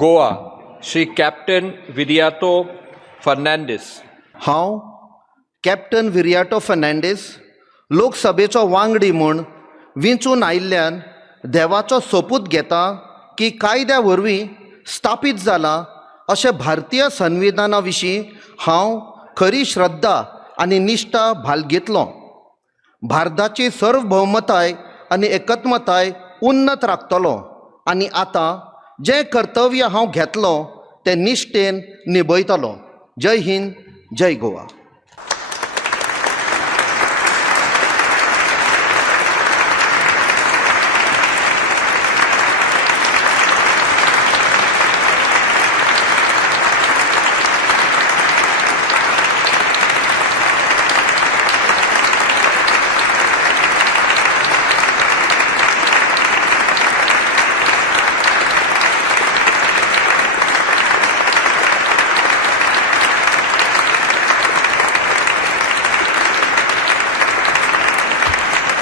गोवा श्री कॅप्टन विरियातो फर्नांडीस. हांव कॅप्टन विरियाटो फर्नांडीस लोकसभेचो वांगडी म्हूण विंचून आयिल्ल्यान देवाचो सोपूत घेता की कायद्या वरवीं स्थापीत जाला अशें भारतीय संविधाना विशीं हांव खरी श्रद्धा आनी निश्ठा बाळगितलों. भारताची सार्वभौमताय आनी एकत्मताय उन्नत राखतलों आनी आतां जें कर्तव्य हांव घेतलों तें निश्ठेन निभयतलों. जय हिंद, जय गोवा.